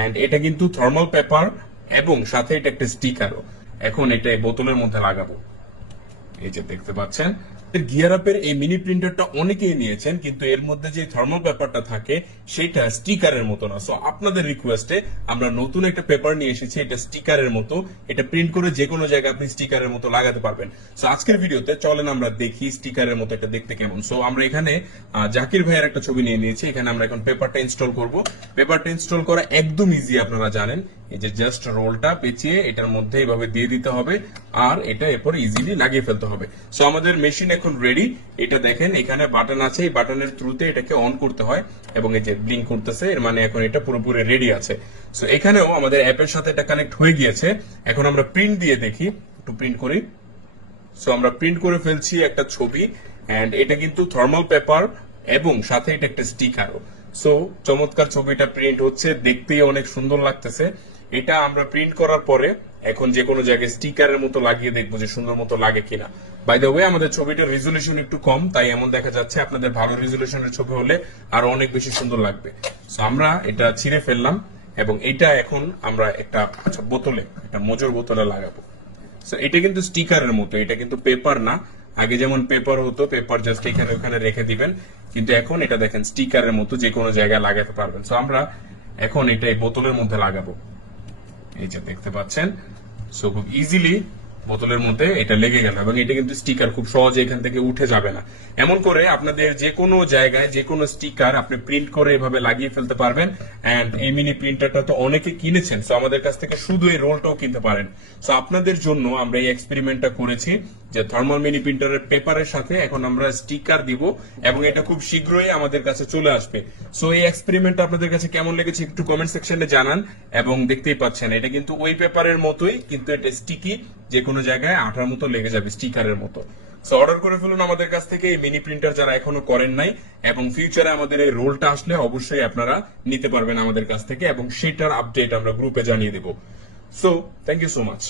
And এটা কিন্তু thermal paper এবং সাথে এটা একটা স্টিকারও। এখন এটা এই বোতলের মধ্যে লাগাবো। এই যে দেখতে পাচ্ছেন গিয়ার আপের এই মিনি প্রিন্টারটা অনেকেই নিয়েছেন, কিন্তু এর মধ্যে যে থার্মাল পেপারটা থাকে সেটা স্টিকারের মতো না। সো আপনাদের রিকোয়েস্টে আমরা নতুন একটা পেপার নিয়ে এসেছি, এটা স্টিকারের মতো। এটা প্রিন্ট করে যে কোনো জায়গায় আপনি স্টিকারের মতো লাগাতে পারবেন। সো আজকের ভিডিওতে চলেন আমরা দেখি স্টিকারের মতো এটা দেখতে কেমন। সো আমরা এখানে জাকির ভাইয়ের একটা ছবি নিয়ে নিয়েছি। এখানে আমরা এখন পেপারটা ইনস্টল করব। পেপারটা ইনস্টল করা একদম ইজি, আপনারা জানেন। এই যে জাস্ট রোলটা পেঁচিয়ে এটার মধ্যে এইভাবে দিয়ে দিতে হবে, আর এটা এরপর ইজিলি লাগিয়ে ফেলতে হবে। সো আমাদের মেশিন এখন রেডি। এটা দেখেন এখানে বাটন আছে, এই বাটনের থ্রুতে এটাকে অন করতে হয় এবং এই যে ব্লিঙ্ক করতেছে, এর মানে এখন এটা পুরোপুরি রেডি আছে। সো এখানেও আমাদের অ্যাপের সাথে এটা কানেক্ট হয়ে গিয়েছে। এখন আমরা প্রিন্ট দিয়ে দেখি, একটু প্রিন্ট করি। সো আমরা প্রিন্ট করে ফেলছি একটা ছবি, এন্ড এটা কিন্তু থার্মাল পেপার এবং সাথে এটা একটা স্টিকারও। সো চমৎকার ছবিটা প্রিন্ট হচ্ছে, দেখতেই অনেক সুন্দর লাগতেছে। এটা আমরা প্রিন্ট করার পরে এখন যে কোনো জায়গায় স্টিকারের মতো লাগিয়ে দেখবো যে সুন্দর মতো লাগে কিনা। বাই দ্য ওয়ে আমাদের ছবিটার রেজুলেশন একটু কম, তাই এমন দেখা যাচ্ছে। আপনাদের ভালো রেজুলেশনের ছবি হলে আরো অনেক বেশি সুন্দর লাগবে। সো আমরা এটা ছিঁড়ে ফেললাম এবং এটা এখন আমরা একটা বোতলে, একটা মোজোর বোতলে লাগাবো। সো এটা কিন্তু স্টিকারের মতো, এটা কিন্তু পেপার না। আগে যেমন পেপার হতো, পেপার জাস্ট এখানে ওখানে রেখে দিবেন, কিন্তু এখন এটা দেখেন স্টিকারের মতো যে কোনো জায়গায় লাগাতে পারবেন। সো আমরা এখন এটা এই বোতলের মধ্যে লাগাবো। এই যে দেখতে পাচ্ছেন, সো খুব ইজিলি বোতলের মধ্যে এটা লেগে গেল এবং এটা কিন্তু স্টিকার খুব সহজে এখান থেকে উঠে যাবে না। এমন করে আপনাদের যে কোনো জায়গায় যে কোনো স্টিকার আপনি প্রিন্ট করে এভাবে লাগিয়ে ফেলতে পারবেন। এন্ড এই মিনি প্রিন্টারটা তো অনেকে কিনেছেন, সো আমাদের কাছ থেকে শুধু এই রোলটাও কিনতে পারেন। সো আপনাদের জন্য আমরা এই এক্সপেরিমেন্টটা করেছি যে থার্মাল মিনি প্রিন্টারের পেপারের সাথে এখন আমরা স্টিকার দিব এবং এটা খুব শীঘ্রই আমাদের কাছে চলে আসবে। সো এই এক্সপেরিমেন্টটা আপনাদের কাছে কেমন লেগেছে একটু কমেন্ট সেকশনে জানান। এবং দেখতেই পাচ্ছেন এটা কিন্তু ওই পেপারের মতোই, কিন্তু এটা স্টিকি, যে কোনো জায়গায় আঠার মতো লেগে যাবে স্টিকারের মতো। সো অর্ডার করে ফেলুন আমাদের কাছ থেকে এই মিনি প্রিন্টার যারা এখনো করেন নাই, এবং ফিউচারে আমাদের এই রোলটা আসলে অবশ্যই আপনারা নিতে পারবেন আমাদের কাছ থেকে, এবং সেটার আপডেট আমরা গ্রুপে জানিয়ে দেব। So thank you so much.